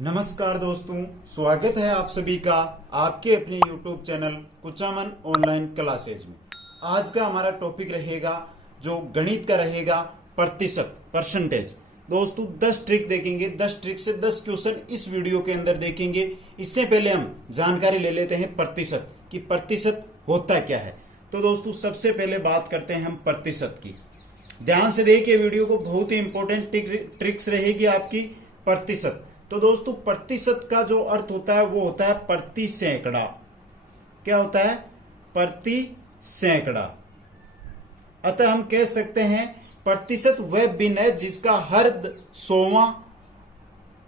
नमस्कार दोस्तों, स्वागत है आप सभी का आपके अपने YouTube channel Kuchaman online classes में। आज का हमारा टॉपिक रहेगा जो गणित का रहेगा प्रतिशत, परसेंटेज। दोस्तों 10 ट्रिक देखेंगे, 10 ट्रिक से 10 क्वेश्चन इस वीडियो के अंदर देखेंगे। इससे पहले हम जानकारी ले लेते हैं प्रतिशत कि प्रतिशत होता क्या है। तो दोस्तों सबसे पहले बात करते हैं हम प्रतिशत की। ध्यान से देखिए वीडियो को, बहुत ही इंपॉर्टेंट ट्रिक्स रहेगी आपकी प्रतिशत। तो दोस्तों प्रतिशत का जो अर्थ होता है वो होता है प्रति सैकड़ा। क्या होता है? प्रति सैकड़ा। अतः हम कह सकते हैं प्रतिशत वह भिन्न है जिसका हर 100वां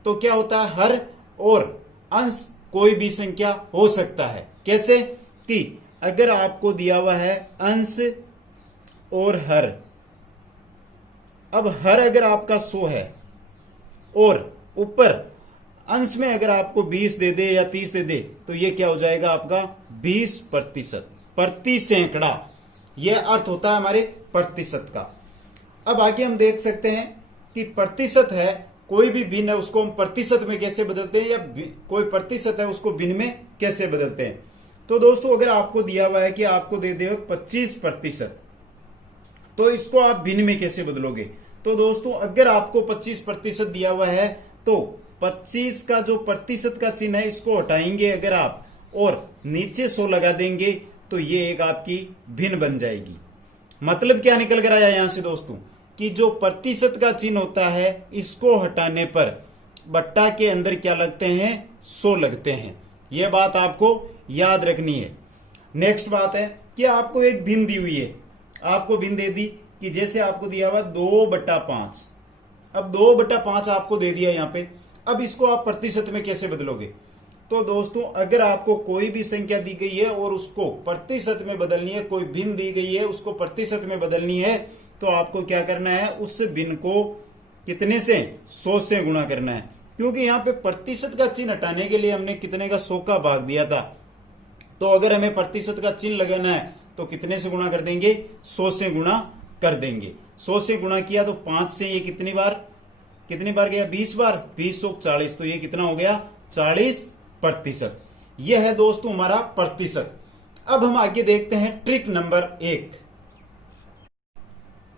तो क्या होता है हर और अंश कोई भी संख्या हो सकता है। कैसे? कि अगर आपको दिया हुआ है अंश और हर, अब हर अगर आपका 100 है और ऊपर अंश में अगर आपको 20 दे दे या 30 दे दे तो ये क्या हो जाएगा आपका 20%, प्रति सैकड़ा। यह अर्थ होता है हमारे प्रतिशत का। अब आगे हम देख सकते हैं कि प्रतिशत है कोई भी भिन्न है उसको हम प्रतिशत में कैसे बदलते हैं, या कोई प्रतिशत है उसको भिन्न में कैसे बदलते हैं। तो दोस्तों अगर आपको दिया हुआ है कि आपको दे दे 25%, तो इसको आप भिन्न में कैसे बदलोगे। तो दोस्तों अगर आपको 25% दिया हुआ है तो 25 का जो प्रतिशत का चिन्ह है इसको हटाएंगे अगर आप और नीचे 100 लगा देंगे तो ये एक आपकी भिन्न बन जाएगी। मतलब क्या निकल कर आया यहां से दोस्तों कि जो प्रतिशत का चिन्ह होता है इसको हटाने पर बट्टा के अंदर क्या लगते हैं 100 लगते हैं। यह बात आपको याद रखनी है। नेक्स्ट बात है कि आपको एक भिन्न दी हुई है, आपको भिन्न दे दी कि जैसे आपको दिया हुआ 2/5। अब 2/5 आपको दे दिया यहां पे। अब इसको आप प्रतिशत में कैसे बदलोगे। तो दोस्तों अगर आपको कोई भी संख्या दी गई है और उसको प्रतिशत में बदलनी है, कोई भिन्न दी गई है उसको प्रतिशत में बदलनी है, तो आपको क्या करना है उस भिन्न को कितने से 100 से गुणा करना है। क्योंकि यहाँ पे प्रतिशत का चिन्ह हटाने के लिए हमने कितने का 100 का भाग दिया था। तो अगर हमें प्रतिशत का चिन्ह लगाना है तो कितने से गुणा कर देंगे 100 से गुणा कर देंगे। 100 से गुणा किया तो 5 से ये कितनी बार गया 20 बार, 20 × 40, तो ये कितना हो गया 40%। यह है दोस्तों हमारा प्रतिशत। अब हम आगे देखते हैं ट्रिक नंबर 1।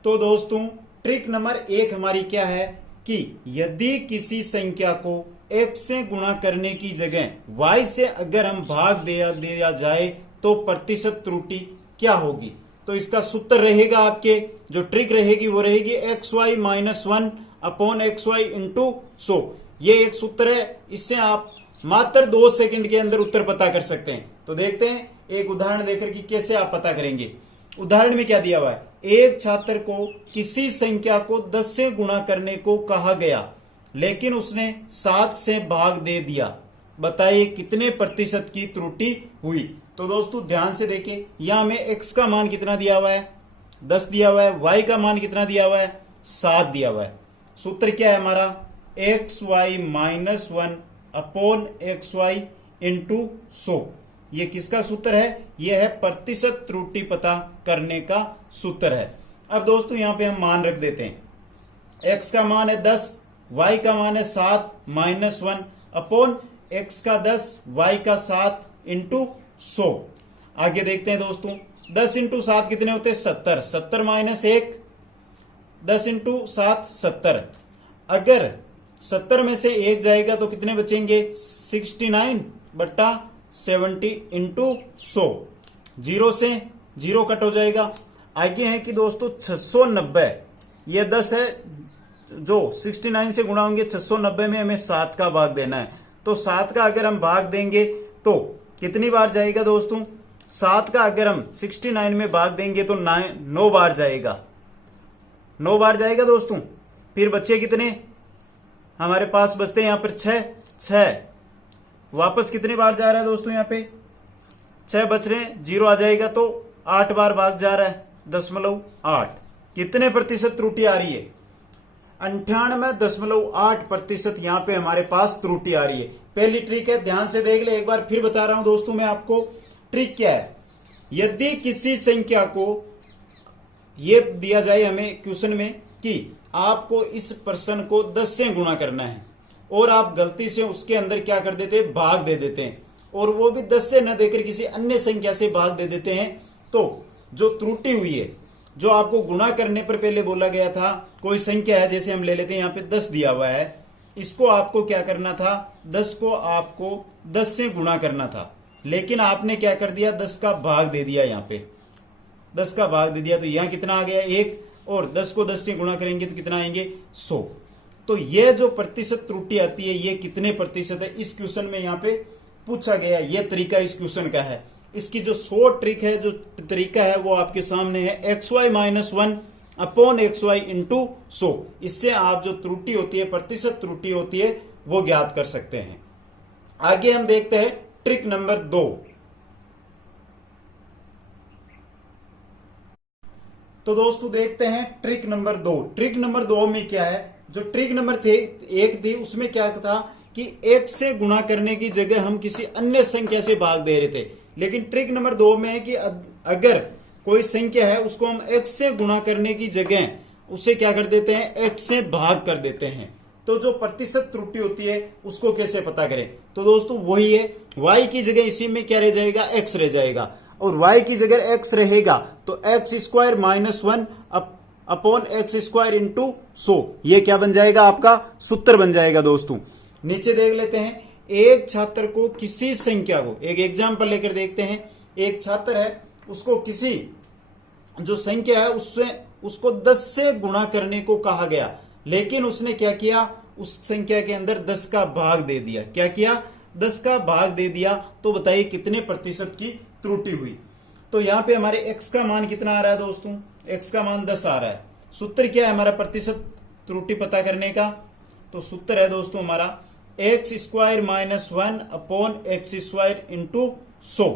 तो दोस्तों ट्रिक नंबर 1 हमारी क्या है कि यदि किसी संख्या को x से गुणा करने की जगह y से अगर हम भाग दिया जाए तो प्रतिशत त्रुटि क्या होगी। तो इसका सूत्र रहेगा, आपके जो ट्रिक रहेगी वो रहेगी xy - 1 अपॉन xy इंटू 100। ये एक सूत्र है, इससे आप मात्र 2 सेकंड के अंदर उत्तर पता कर सकते हैं। तो देखते हैं एक उदाहरण देकर कि कैसे आप पता करेंगे। उदाहरण में क्या दिया हुआ है, एक छात्र को किसी संख्या को 10 से गुणा करने को कहा गया लेकिन उसने 7 से भाग दे दिया, बताइए कितने प्रतिशत की त्रुटि हुई। तो दोस्तों ध्यान से देखिए, यहां हमें x का मान कितना दिया हुआ है 10 दिया हुआ है, y का मान कितना दिया हुआ है 7 दिया हुआ है। सूत्र क्या है हमारा xy - 1 अपॉन xy इंटू 100। ये किसका सूत्र है? यह है प्रतिशत त्रुटि पता करने का सूत्र है। अब दोस्तों यहां पे हम मान रख देते हैं। x का मान है 10, y का मान है 7 - 1 अपॉन x का 10 y का 7 इंटू 100। आगे देखते हैं दोस्तों, 10 इंटू 7 कितने होते हैं 70, 70 - 1, 10 इंटू 7 70। अगर 70 में से 1 जाएगा तो कितने बचेंगे 69/70 इंटू 100। 0 से 0 कट हो जाएगा। आगे है कि दोस्तों 690, ये 10 है जो 69 से गुणा होंगे 690 में हमें 7 का भाग देना है। तो 7 का अगर हम भाग देंगे तो कितनी बार जाएगा दोस्तों, 7 का अगर हम 69 में भाग देंगे तो 9 बार जाएगा, 9 बार जाएगा दोस्तों। फिर बच्चे कितने हमारे पास बचते हैं यहां पर 6 वापस कितनी बार जा रहा है दोस्तों, यहां पे 6 बच रहे हैं, 0 आ जाएगा तो 8 बार भाग जा रहा है 0.8। कितने प्रतिशत त्रुटि आ रही है 98.8% यहां पे हमारे पास त्रुटि आ रही है। पहली ट्रिक है, ध्यान से देख ले, एक बार फिर बता रहा हूं दोस्तों मैं आपको। ट्रिक क्या है, यदि किसी संख्या को ये दिया जाए हमें क्वेश्चन में कि आपको इस प्रश्न को 10 से गुणा करना है, और आप गलती से उसके अंदर क्या कर देते हैं, भाग दे देते हैं, और वो भी 10 से न देकर किसी अन्य संख्या से भाग दे देते हैं, तो जो त्रुटि हुई है, जो आपको गुणा करने पर पहले बोला गया था, कोई संख्या है, जैसे हम ले लेते हैं यहाँ पे 10 दिया हुआ है, इसको आपको क्या करना था, 10 को आपको 10 से गुणा करना था, लेकिन आपने क्या कर दिया, 10 का भाग दे दिया, यहाँ पे 10 का भाग दे दिया, तो यहाँ कितना आ गया 1, और 10 को 10 से गुणा करेंगे तो कितना आएंगे 100। तो ये जो प्रतिशत त्रुटि आती है, ये कितने प्रतिशत है, इस क्वेश्चन में यहाँ पे पूछा गया, ये तरीका इस क्वेश्चन का है। इसकी जो 100 ट्रिक है, जो तरीका है, वो आपके सामने है, xy minus 1 upon xy into 100। इससे आप जो त्रुटि होती है, प्रतिशत त्रुटि होती है, वो ज्ञात कर सकते हैं। आगे हम देखते हैं ट्रिक नंबर 2। तो दोस्तों देखते हैं ट्रिक नंबर 2। ट्रिक नंबर 2 में क्या है, जो ट्रिक नंबर 1 थी उसमें क्या था कि 1 से गुणा करने की जगह हम किसी अन्य संख्या से भाग दे रहे थे, लेकिन ट्रिक नंबर 2 में है कि अगर कोई संख्या है उसको हम x से गुणा करने की जगह उसे क्या कर देते हैं, x से भाग कर देते हैं। तो जो प्रतिशत त्रुटि होती है उसको कैसे पता करें, तो दोस्तों वही है, y की जगह इसी में क्या रह जाएगा, x रह जाएगा, और y की जगह x रहेगा तो x square minus 1 upon x square into 100, ये क्या बन जाएगा, आपका सूत्र बन जाएगा। दोस्तों नीचे देख लेते हैं, एक छात्र को किसी संख्या को, एक एग्जाम्पल लेकर देखते हैं, एक छात्र है, उसको किसी जो संख्या है उसको 10 से गुणा करने को कहा गया, लेकिन उसने क्या किया, उस संख्या के अंदर 10 का भाग दे दिया। क्या किया, 10 का भाग दे दिया। तो बताइए कितने प्रतिशत की त्रुटि हुई। तो यहां पे हमारे x का मान कितना आ रहा है दोस्तों, x का मान 10 आ रहा है। सूत्र क्या है हमारा प्रतिशत त्रुटि पता करने का, तो सूत्र है दोस्तों हमारा x square minus 1 upon x square into 100।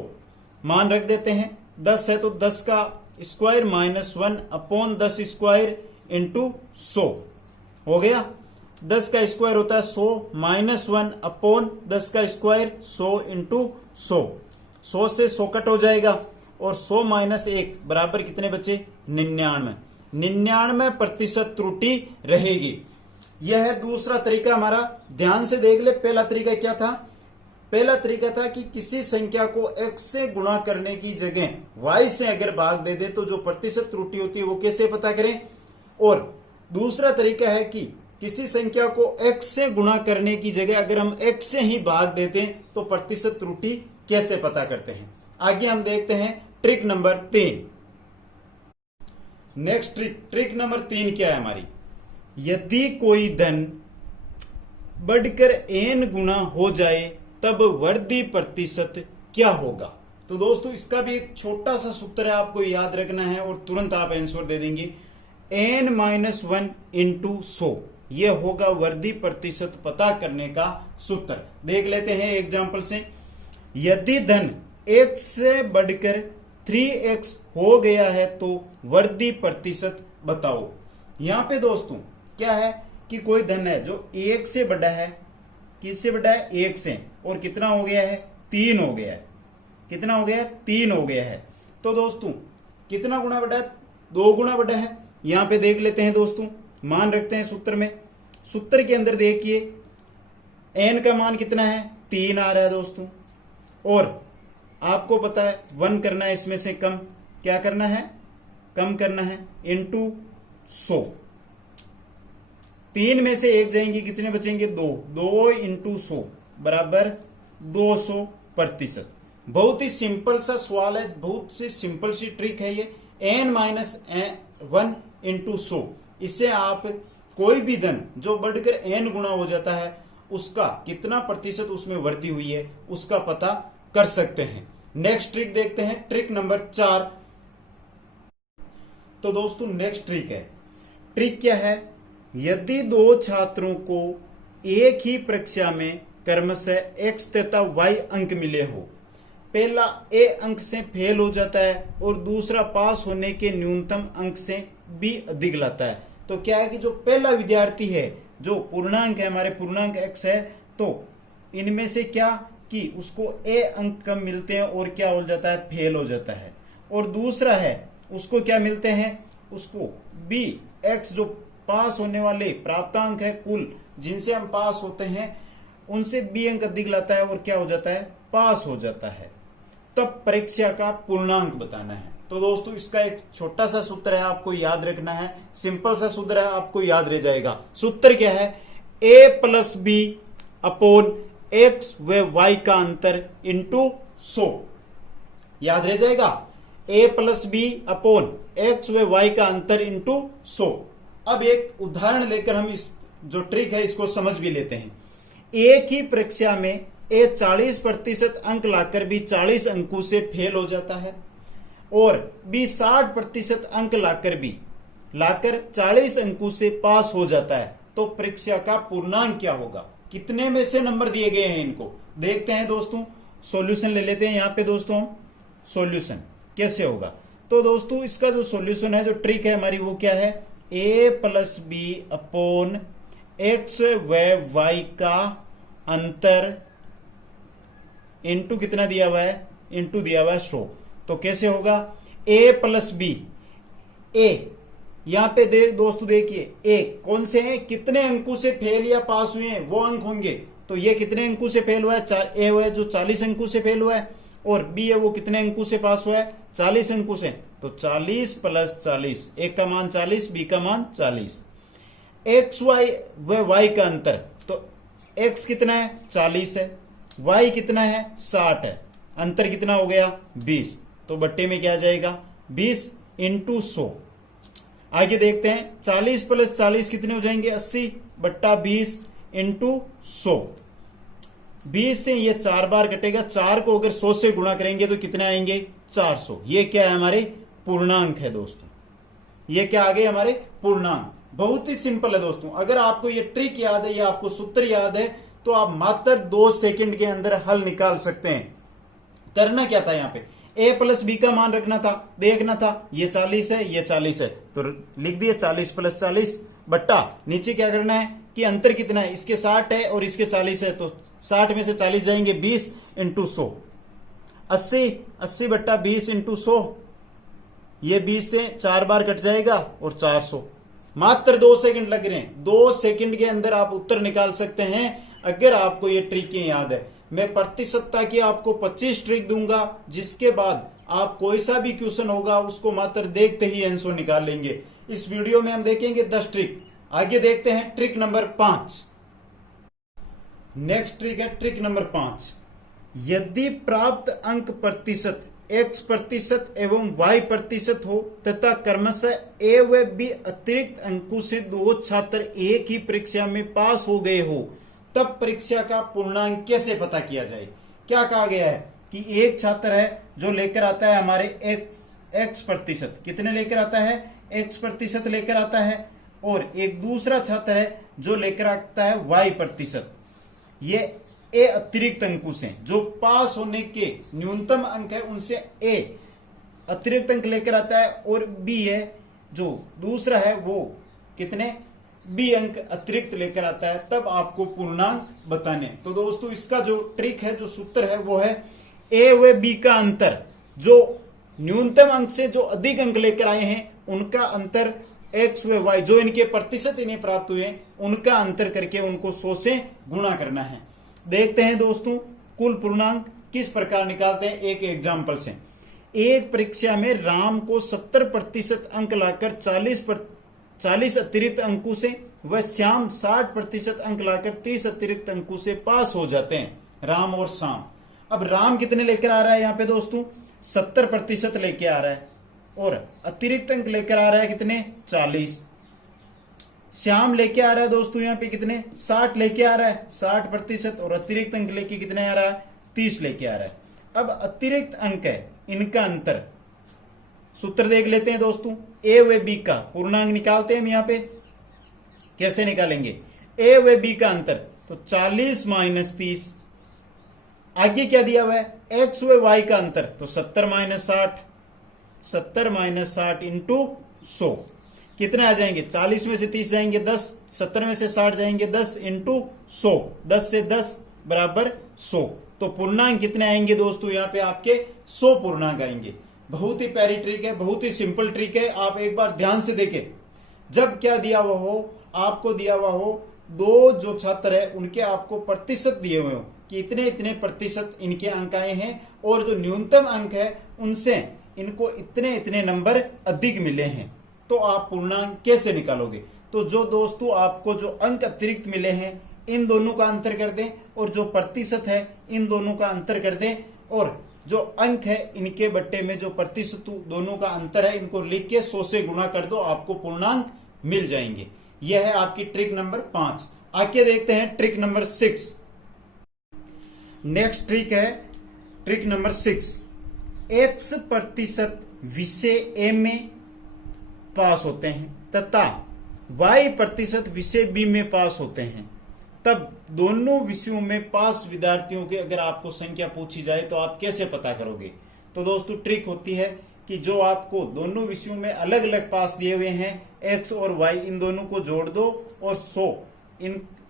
मान रख देते हैं, 10 है तो 10 का square minus 1 upon 10 square into 100 हो गया। 10 का स्क्वायर होता है 100 माइनस 1 अपॉन 10 का स्क्वायर 100 इंटू 100। 100 से 100 कट हो जाएगा, और 100 माइनस 1 बराबर कितने बचे, 99। 99% त्रुटि रहेगी। यह है दूसरा तरीका हमारा। ध्यान से देख ले, पहला तरीका क्या था, पहला तरीका था कि किसी संख्या को x से गुणा करने की जगह y से अगर भाग दे दे तो जो प्रतिशत त्रुटि होती है वो कैसे पता करें। और दूसरा तरीका है कि किसी संख्या को x से गुणा करने की जगह अगर हम x से ही भाग देते हैं तो प्रतिशत त्रुटि कैसे पता करते हैं। आगे हम देखते हैं trick number 3। Next trick number 3 क्या है हमारी, यदि कोई धन बढ़कर n गुना हो जाए तब वृद्धि प्रतिशत क्या होगा। तो दोस्तों इसका भी एक छोटा सा सूत्र है, आपको याद रखना है और तुरंत आप आंसर दे देंगे। n माइनस 1 इंटू 100, यह होगा वृद्धि प्रतिशत पता करने का सूत्र। देख लेते हैं एग्जाम्पल से, यदि धन x से बढ़कर 3x हो गया है तो वृद्धि प्रतिशत बताओ। यहां पे दोस्तों क्या है कि कोई धन है जो 1 से बड़ा है, किससे बड़ा है, 1 से, और कितना हो गया है, 3 हो गया है। कितना हो गया है, 3 हो गया है। तो दोस्तों कितना गुना बड़ा है, 2 गुना बड़ा है। यहां पे देख लेते हैं दोस्तों, मान रखते हैं सूत्र में। सूत्र के अंदर देखिए n का मान कितना है, 3 आ रहा है दोस्तों, और आपको पता है 1 करना है, इसमें से कम क्या करना है, कम करना है, इंटू 100। 3 में से 1 जाएंगे, कितने बचेंगे, 2 इंटू 100 बराबर 200%। बहुत ही सिंपल सा सवाल है, बहुत सी सिंपल सी ट्रिक है ये, n माइनस 1 इंटू 100। इससे आप कोई भी धन जो बढ़कर n गुना हो जाता है उसका कितना प्रतिशत उसमें वृद्धि हुई है उसका पता कर सकते हैं। नेक्स्ट ट्रिक देखते हैं, ट्रिक नंबर 4। तो दोस्तों नेक्स्ट ट्रिक है, ट्रिक क्या है, यदि 2 छात्रों को एक ही परीक्षा में क्रमशः x तथा y अंक मिले हो, पहला a अंक से फेल हो जाता है और दूसरा पास होने के न्यूनतम अंक से b अधिक लाता है। तो क्या है कि जो पहला विद्यार्थी है, जो पूर्णांक है, हमारे पूर्णांक x है, तो इनमें से क्या कि उसको a अंक कम मिलते हैं और क्या हो जाता है, फेल हो जाता है। और दूसरा है उसको क्या मिलते हैं, उसको b x जो पास होने वाले प्राप्तांक है कुल जिनसे हम पास होते हैं उनसे 20 अंक अधिक लाता है और क्या हो जाता है, पास हो जाता है, तब परीक्षा का पूर्णांक बताना है। तो दोस्तों इसका एक छोटा सा सूत्र है, आपको याद रखना है, सिंपल सा सूत्र है, आपको याद रह जाएगा। सूत्र क्या है, a plus B upon X व वाई का अंतर इंटू 100। याद रह जाएगा, a plus B upon X व वाई का अंतर इंटू 100। अब एक उदाहरण लेकर हम इस जो ट्रिक है इसको समझ भी लेते हैं। एक ही परीक्षा में ए 40% अंक लाकर भी 40 अंकों से फेल हो जाता है और बी 60% अंक लाकर 40 अंकों से पास हो जाता है, तो परीक्षा का पूर्णांक क्या होगा, कितने में से नंबर दिए गए हैं इनको देखते हैं दोस्तों। सॉल्यूशन ले लेते हैं यहाँ पे दोस्तों, हम सॉल्यूशन कैसे होगा। तो दोस्तों इसका जो सॉल्यूशन है, जो ट्रिक है हमारी, वो क्या है, a plus B upon X व वाई का अंतर इंटू कितना दिया हुआ है, इंटू दिया हुआ है 100। तो कैसे होगा, a प्लस बी, a यहां पे दोस्तों देखिए a कौन से हैं, कितने अंकों से फेल या पास हुए हैं वो अंक होंगे। तो ये कितने अंकों से फेल हुआ है, a हुआ है जो 40 अंकों से फेल हुआ है, और b है वो कितने अंकों से पास हुआ है, 40 अंकों से। तो 40 प्लस 40, एक का मान 40, बी का मान 40। एक्स वाई व वाई का अंतर, तो x कितना है, 40 है, y कितना है, 60 है, अंतर कितना हो गया, 20। तो बट्टे में क्या आ जाएगा, 20 इंटू 100। आगे देखते हैं, 40 प्लस 40 कितने हो जाएंगे, 80 बट्टा 20 इंटू 100। 20 से ये 4 बार कटेगा, 4 को अगर 100 से गुणा करेंगे तो कितने आएंगे, 400। ये क्या है, हमारे पूर्णांक है दोस्तों, ये क्या आ गए, हमारे पूर्णांक। बहुत ही सिंपल है दोस्तों, अगर आपको ये ट्रिक याद है या आपको सूत्र याद है तो आप मात्र 2 सेकंड के अंदर हल निकाल सकते हैं। करना क्या था, यहाँ पे a प्लस बी का मान रखना था, देखना था ये 40 है ये 40 है, तो लिख दिए 40 प्लस 40 बट्टा नीचे क्या करना है कि अंतर कितना है, इसके 60 है और इसके 40 है, तो 60 में से 40 जाएंगे, 20 इंटू 100, 80 बट्टा 20 इंटू 100, ये 20 से 4 बार कट जाएगा और 400। मात्र 2 सेकंड लग रहे हैं, 2 सेकंड के अंदर आप उत्तर निकाल सकते हैं अगर आपको ये ट्रिकें याद है। मैं प्रति सप्ताह की आपको 25 ट्रिक दूंगा, जिसके बाद आप कोई सा भी क्वेश्चन होगा उसको मात्र देखते ही आंसर निकाल लेंगे। इस वीडियो में हम देखेंगे 10 ट्रिक। आगे देखते हैं ट्रिक नंबर 5। नेक्स्ट ट्रिक है ट्रिक नंबर 5। यदि प्राप्त अंक प्रतिशत x% एवं y% हो तथा क्रमशः a व b अतिरिक्त अंकों से 2 छात्र एक ही परीक्षा में पास हो गए हो, तब परीक्षा का पूर्णांक कैसे पता किया जाए। क्या कहा गया है कि एक छात्र है जो लेकर आता है हमारे x%, कितने लेकर आता है, x% लेकर आता है, और एक दूसरा छात्र है जो लेकर आता है y%। ये ए अतिरिक्त अंकों से, जो पास होने के न्यूनतम अंक है उनसे ए अतिरिक्त अंक लेकर आता है, और बी है जो दूसरा है वो कितने, बी अंक अतिरिक्त लेकर आता है, तब आपको पूर्णांक बताने। तो दोस्तों इसका जो ट्रिक है, जो सूत्र है वो है ए व बी का अंतर, जो न्यूनतम अंक से जो अधिक अंक लेकर आए हैं उनका अंतर एक्स व वाई, जो इनके प्रतिशत इन्हें प्राप्त हुए उनका अंतर करके उनको 100 से गुणा करना है। देखते हैं दोस्तों कुल पूर्णांक किस प्रकार निकालते हैं एक एग्जाम्पल से। एक परीक्षा में राम को 70% अंक लाकर 40 अतिरिक्त अंकों से व श्याम 60% अंक लाकर 30 अतिरिक्त अंकों से पास हो जाते हैं, राम और श्याम। अब राम कितने लेकर आ रहा है यहाँ पे दोस्तों, 70% लेके आ रहा है, और अतिरिक्त अंक लेकर आ रहा है कितने, 40। श्याम लेके आ रहा है दोस्तों यहाँ पे कितने, 60 लेके आ रहा है, 60%, और अतिरिक्त अंक लेके कितने आ रहा है, 30 लेके आ रहा है। अब अतिरिक्त अंक है इनका अंतर, सूत्र देख लेते हैं दोस्तों। ए व बी का पूर्णांक निकालते हैं हम यहाँ पे, कैसे निकालेंगे, ए व बी का अंतर, तो 40 माइनस 30, आगे क्या दिया हुआ है, एक्स व वाई का अंतर, तो 70 माइनस 60 इंटू 100, कितने आ जाएंगे, 40 में से 30 जाएंगे 10, 70 में से 60 जाएंगे 10 इंटू 100, 10 से 10 बराबर 100। तो पूर्णांक कितने आएंगे दोस्तों, यहाँ पे आपके 100 पूर्णांक आएंगे। बहुत ही प्यारी ट्रिक है, बहुत ही सिंपल ट्रिक है, आप एक बार ध्यान से देखें। जब क्या दिया हुआ हो, आपको दिया हुआ हो दो जो छात्र है उनके आपको प्रतिशत दिए हुए हो कि इतने इतने प्रतिशत इनके अंक आए हैं और जो न्यूनतम अंक है उनसे इनको इतने इतने नंबर अधिक मिले हैं, तो आप पूर्णांक कैसे निकालोगे? तो जो दोस्तों आपको जो अंक अतिरिक्त मिले हैं इन दोनों का अंतर कर दें और जो प्रतिशत है इन दोनों का अंतर कर दें और जो अंक है इनके बट्टे में जो प्रतिशत दोनों का अंतर है इनको लिख के 100 से गुणा कर दो, आपको पूर्णांक मिल जाएंगे। यह है आपकी ट्रिक नंबर 5। आगे देखते हैं ट्रिक नंबर 6। नेक्स्ट ट्रिक है ट्रिक नंबर 6। x प्रतिशत विषय ए में पास होते हैं तथा y प्रतिशत विषय बी में पास होते हैं, तब दोनों विषयों में पास विद्यार्थियों की अगर आपको संख्या पूछी जाए तो आप कैसे पता करोगे? तो दोस्तों ट्रिक होती है कि जो आपको दोनों विषयों में अलग अलग पास दिए हुए हैं x और y, इन दोनों को जोड़ दो और 100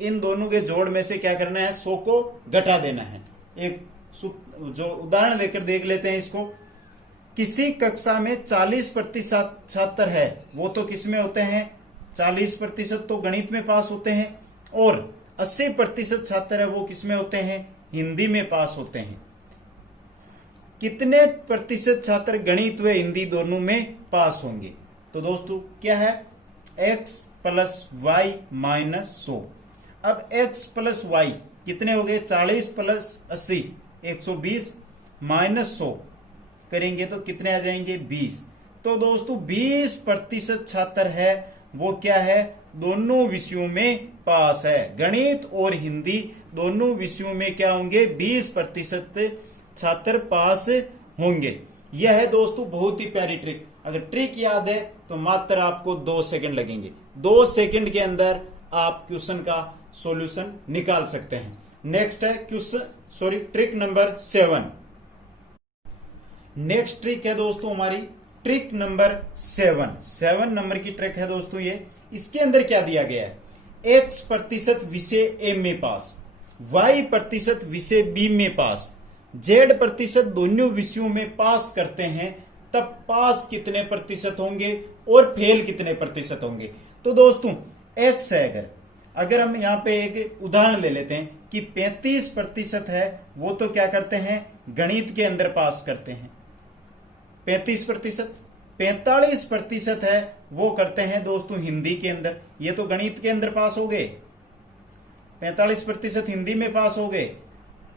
इन दोनों के जोड़ में से क्या करना है, 100 को घटा देना है। एक जो उदाहरण देकर देख लेते हैं इसको। किसी कक्षा में 40% छात्र है, वो तो किस में होते हैं, 40% तो गणित में पास होते हैं, और 80% छात्र है वो किस में होते हैं, हिंदी में पास होते हैं। कितने प्रतिशत छात्र गणित व हिंदी दोनों में पास होंगे? तो दोस्तों क्या है, x प्लस वाई माइनस 100। अब x प्लस वाई कितने हो गए, 40 प्लस 80 120 माइनस 100 करेंगे तो कितने आ जाएंगे, 20। तो दोस्तों 20% छात्र है वो क्या है, दोनों विषयों में पास है। गणित और हिंदी दोनों विषयों में क्या होंगे, 20% छात्र पास होंगे। यह है दोस्तों बहुत ही प्यारी ट्रिक। अगर ट्रिक याद है तो मात्र आपको 2 सेकंड लगेंगे। 2 सेकंड के अंदर आप क्वेश्चन का सॉल्यूशन निकाल सकते हैं। नेक्स्ट है ट्रिक नंबर 7। नेक्स्ट ट्रिक है दोस्तों हमारी ट्रिक नंबर 7 नंबर की ट्रिक है दोस्तों ये। इसके अंदर क्या दिया गया है, x प्रतिशत विषय ए में पास, y प्रतिशत विषय बी में पास, z प्रतिशत दोनों विषयों में पास करते हैं, तब पास कितने प्रतिशत होंगे और फेल कितने प्रतिशत होंगे? तो दोस्तों x है, अगर हम यहाँ पे एक उदाहरण ले लेते हैं कि 35% है वो तो क्या करते हैं, गणित के अंदर पास करते हैं 35%। 45% है वो करते हैं दोस्तों हिंदी के अंदर, ये तो गणित के अंदर पास हो गए, 45% हिंदी में पास हो गए,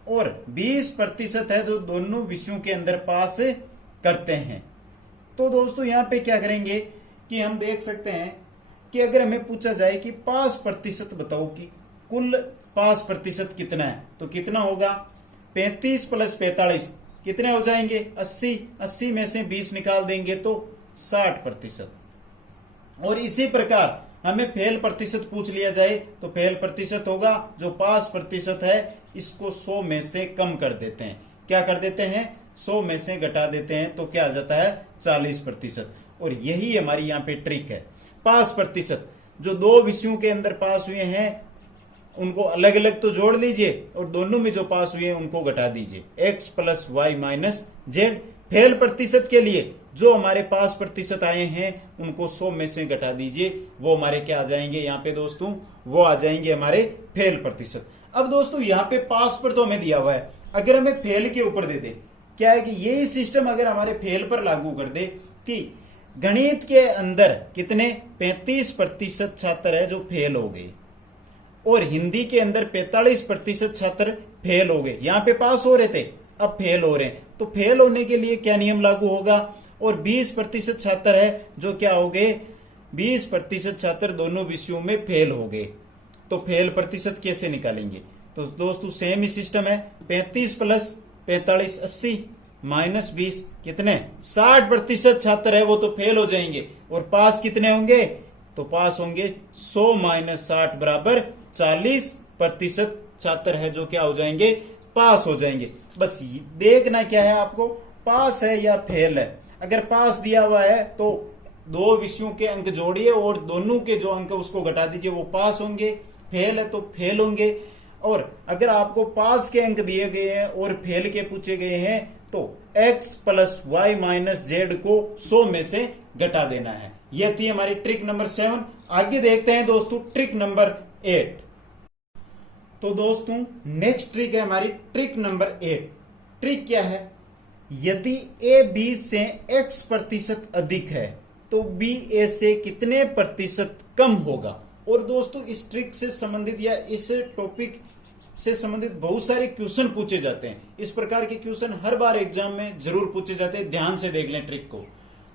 और 20% है जो दोनों विषयों के अंदर पास करते हैं। तो दोस्तों यहाँ पे क्या करेंगे कि हम देख सकते हैं कि अगर हमें पूछा जाए कि पास प्रतिशत बताओ कि कुल पास प्रतिशत कितना है, तो कितना होगा, 35 प्लस 45 कितने हो जाएंगे, 80। 80 में से 20 निकाल देंगे तो 60%। और इसी प्रकार हमें फेल प्रतिशत पूछ लिया जाए तो फेल प्रतिशत होगा, जो पास प्रतिशत है इसको 100 में से कम कर देते हैं। क्या कर देते हैं, 100 में से घटा देते हैं, तो क्या आ जाता है, 40%। और यही हमारी यहाँ पे ट्रिक है। पास प्रतिशत, जो दो विषयों के अंदर पास हुए हैं उनको अलग अलग तो जोड़ लीजिए और दोनों में जो पास हुए हैं उनको घटा दीजिए, x plus Y minus Z. Fail प्रतिशत के लिए जो हमारे पास प्रतिशत आए हैं उनको 100 में से घटा दीजिए, वो हमारे क्या आ जाएंगे यहाँ पे दोस्तों, वो आ जाएंगे हमारे फेल प्रतिशत। अब दोस्तों यहाँ पे पास पर तो हमें दिया हुआ है, अगर हमें फेल के ऊपर दे दे, क्या है कि यही सिस्टम अगर हमारे फेल पर लागू कर दे कि गणित के अंदर कितने 35% छात्र है जो फेल हो गए और हिंदी के अंदर 45% छात्र फेल हो गए। यहाँ पे पास हो रहे थे, अब फेल हो रहे हैं, तो फेल होने के लिए क्या नियम लागू होगा, और 20% छात्र है जो क्या हो गए, 20% छात्र दोनों विषयों में फेल हो गए। तो फेल प्रतिशत कैसे निकालेंगे, तो दोस्तों सेम ही सिस्टम है, 35 प्लस 45 80 माइनस 20 कितने, 60% छात्र है वो तो फेल हो जाएंगे, और पास कितने होंगे, तो पास होंगे 100 माइनस 60 बराबर 40% छात्र है जो क्या हो जाएंगे, पास हो जाएंगे। बस देखना क्या है आपको, पास है या फेल है। अगर पास दिया हुआ है तो दो विषयों के अंक जोड़िए और दोनों के जो अंक उसको घटा दीजिए, वो पास होंगे। फेल है तो फेल होंगे। और अगर आपको पास के अंक दिए गए हैं और फेल के पूछे गए हैं तो x plus Y minus Z को 100 में से घटा देना है। यह थी हमारी ट्रिक नंबर 7। आगे देखते हैं दोस्तों ट्रिक नंबर 8। तो दोस्तों नेक्स्ट ट्रिक है हमारी ट्रिक नंबर 8। ट्रिक क्या है? यदि ए बी से x प्रतिशत अधिक है तो बी ए से कितने प्रतिशत कम होगा। और दोस्तों इस ट्रिक से संबंधित या इस टॉपिक से संबंधित बहुत सारे क्वेश्चन पूछे जाते हैं। इस प्रकार के क्वेश्चन हर बार एग्जाम में जरूर पूछे जाते हैं, ध्यान से देख लें ट्रिक को।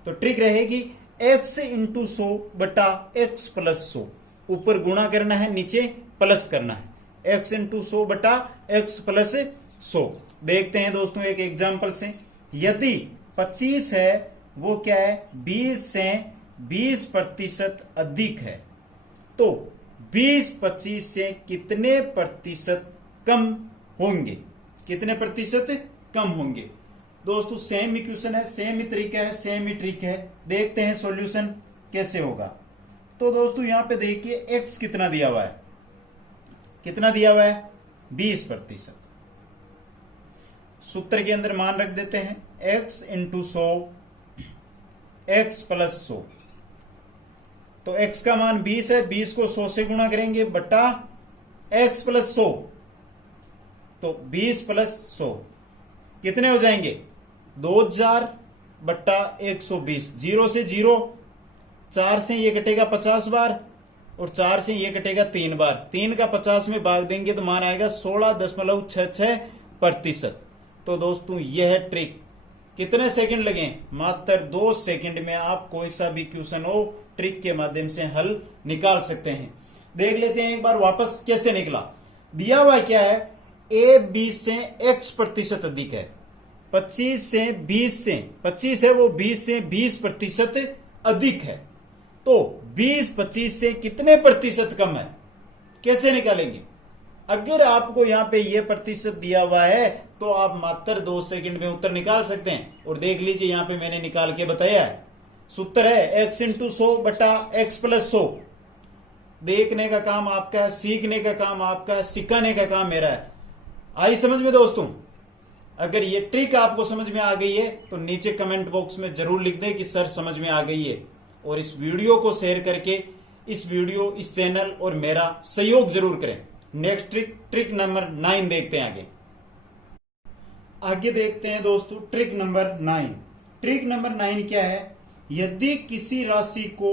तो ट्रिक रहेगी x इंटू 100 बटा x प्लस 100। ऊपर गुणा करना है, नीचे प्लस करना है। x इंटू 100 बटा x प्लस 100। देखते हैं दोस्तों एक एग्जाम्पल से। यदि 25 है वो क्या है, 20 से 20 प्रतिशत अधिक है तो 20 25 से कितने प्रतिशत कम होंगे, कितने प्रतिशत कम होंगे। दोस्तों सेम इक्वेशन है, सेम ही तरीका है, सेम ही ट्रिक है। देखते हैं सॉल्यूशन कैसे होगा। तो दोस्तों यहां पे देखिए x कितना दिया हुआ है, कितना दिया हुआ है 20%। सूत्र के अंदर मान रख देते हैं x इंटू 100 x प्लस 100। तो x का मान 20 है, 20 को 100 से गुणा करेंगे बटा x प्लस 100। तो 20 प्लस 100 कितने हो जाएंगे 2000 बट्टा 120। 0 से 0, 4 से ये कटेगा 50 बार और 4 से ये कटेगा 3 बार। 3 का 50 में भाग देंगे तो मान आएगा 16.66%। तो दोस्तों यह है ट्रिक। कितने सेकंड लगे, मात्र 2 सेकंड में आप कोई सा भी क्वेश्चन हो ट्रिक के माध्यम से हल निकाल सकते हैं। देख लेते हैं एक बार वापस कैसे निकला। दिया हुआ क्या है, ए 20 से x प्रतिशत अधिक है। 25 से 20 से 25 है वो 20 से 20% अधिक है। तो 20 25 से कितने प्रतिशत कम है, कैसे निकालेंगे। अगर आपको यहां पे ये प्रतिशत दिया हुआ है तो आप मात्र 2 सेकंड में उत्तर निकाल सकते हैं। और देख लीजिए यहां पे मैंने निकाल के बताया है। सूत्र है x इंटू 100 बटा x प्लस 100। देखने का काम आपका है, सीखने का काम आपका है, सिखाने का काम मेरा है। आई समझ में दोस्तों। अगर ये ट्रिक आपको समझ में आ गई है तो नीचे कमेंट बॉक्स में जरूर लिख दें कि सर समझ में आ गई है। और इस वीडियो को शेयर करके इस चैनल और मेरा सहयोग जरूर करें। नेक्स्ट ट्रिक नंबर 9 देखते हैं आगे देखते हैं दोस्तों ट्रिक नंबर 9। ट्रिक नंबर 9 क्या है, यदि किसी राशि को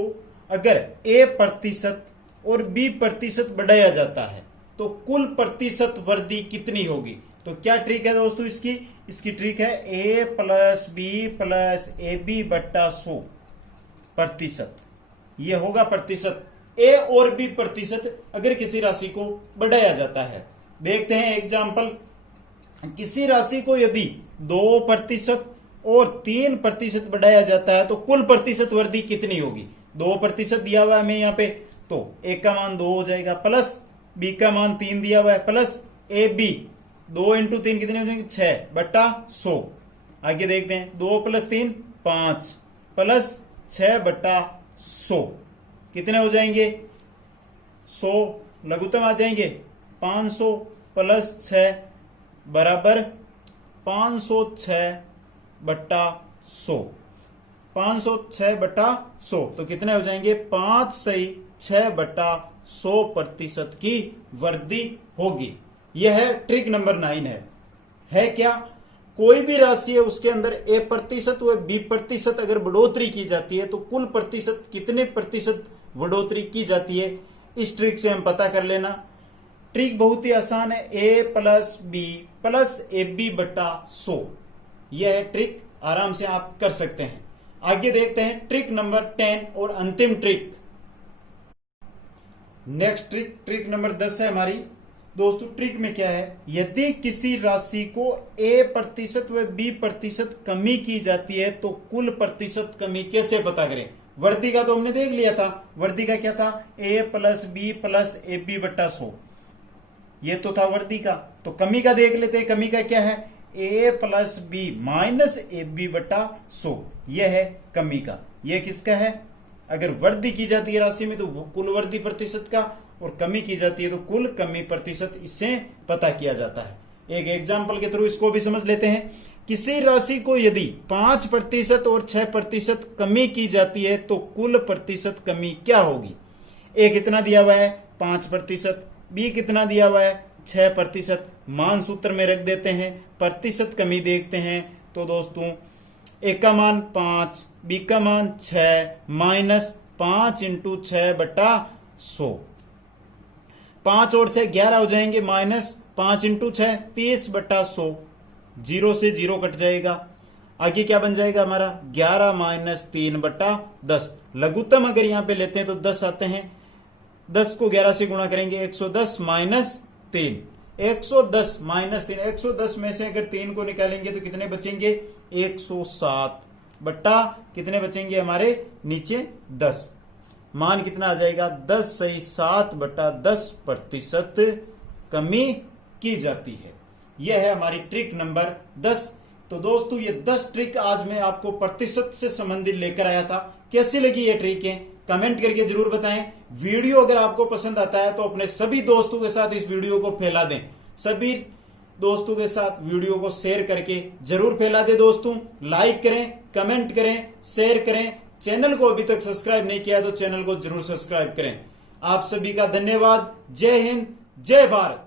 अगर a प्रतिशत और b प्रतिशत बढ़ाया जाता है तो कुल प्रतिशत वृद्धि कितनी होगी। तो क्या ट्रिक है दोस्तों इसकी ट्रिक है a plus B plus A B बट्टा 100 प्रतिशत। यह होगा प्रतिशत a और b प्रतिशत अगर किसी राशि को बढ़ाया जाता है। देखते हैं एग्जाम्पल। किसी राशि को यदि 2% और 3% बढ़ाया जाता है तो कुल प्रतिशत वृद्धि कितनी होगी। 2% दिया हुआ है हमें यहाँ पे, तो a का मान 2 हो जाएगा, प्लस b का मान 3 दिया हुआ है, प्लस ए बी 2 इंटू 3 कितने हो जाएंगे 6 बट्टा 100। आगे देखते हैं 2 प्लस 3 5 प्लस 6 बट्टा 100 कितने हो जाएंगे 100 लघुत्तम आ जाएंगे। 500 प्लस 6 बराबर 506 बट्टा 100। 506 बट्टा 100 तो कितने हो जाएंगे 5 सही 6 बट्टा 100% की वृद्धि होगी। यह है ट्रिक नंबर 9 है क्या, कोई भी राशि है उसके अंदर a प्रतिशत व b प्रतिशत अगर बढ़ोतरी की जाती है तो कुल प्रतिशत कितने प्रतिशत बढ़ोतरी की जाती है। इस ट्रिक से हम पता कर लेना। ट्रिक बहुत ही आसान है, a plus B plus A B बट्टा 100। यह है ट्रिक, आराम से आप कर सकते हैं। आगे देखते हैं ट्रिक नंबर 10 और अंतिम ट्रिक। नेक्स्ट ट्रिक नंबर 10 है हमारी। दोस्तों ट्रिक में क्या है, यदि किसी राशि को a प्रतिशत व b प्रतिशत कमी की जाती है तो कुल प्रतिशत कमी कैसे पता करें। वृद्धि का तो हमने देख लिया था, वृद्धि का क्या था a plus B plus A B बट्टा 100, ये तो था वृद्धि का। तो कमी का देख लेते हैं, कमी का क्या है a plus B minus A B बट्टा 100, यह है कमी का। यह किसका है, अगर वृद्धि की जाती है राशि में तो कुल वृद्धि प्रतिशत का, और कमी की जाती है तो कुल कमी प्रतिशत, इससे पता किया जाता है। एक एग्जाम्पल के थ्रू इसको भी समझ लेते हैं। किसी राशि को यदि 5% और 6% कमी की जाती है तो कुल प्रतिशत कमी क्या होगी। ए कितना दिया हुआ है 5%, बी कितना दिया हुआ है 6%। मान सूत्र में रख देते हैं, प्रतिशत कमी देखते हैं। तो दोस्तों ए का मान 5, बी का मान 6 माइनस 5 इंटू 6/100। 5 और 6 11 हो जाएंगे, माइनस 5 इंटू 6 30/100। 0 से 0 कट जाएगा। आगे क्या बन जाएगा हमारा 11 माइनस 3/10। लघुत्तम अगर यहां पे लेते हैं तो 10 आते हैं। 10 को 11 से गुणा करेंगे 110 माइनस 3। 110 माइनस 3, 110 में से अगर 3 को निकालेंगे तो कितने बचेंगे 107 बट्टा कितने बचेंगे हमारे नीचे 10। मान कितना आ जाएगा 10 सही 7/10% कमी की जाती है। यह है हमारी ट्रिक नंबर 10। तो दोस्तों ये 10 ट्रिक आज मैं आपको प्रतिशत से संबंधित लेकर आया था। कैसी लगी ये ट्रिकें कमेंट करके जरूर बताएं। वीडियो अगर आपको पसंद आता है तो अपने सभी दोस्तों के साथ इस वीडियो को फैला दें। सभी दोस्तों के साथ वीडियो को शेयर करके जरूर फैला दें। दोस्तों लाइक करें, कमेंट करें, शेयर करें। चैनल को अभी तक सब्सक्राइब नहीं किया तो चैनल को जरूर सब्सक्राइब करें। आप सभी का धन्यवाद। जय हिंद, जय भारत।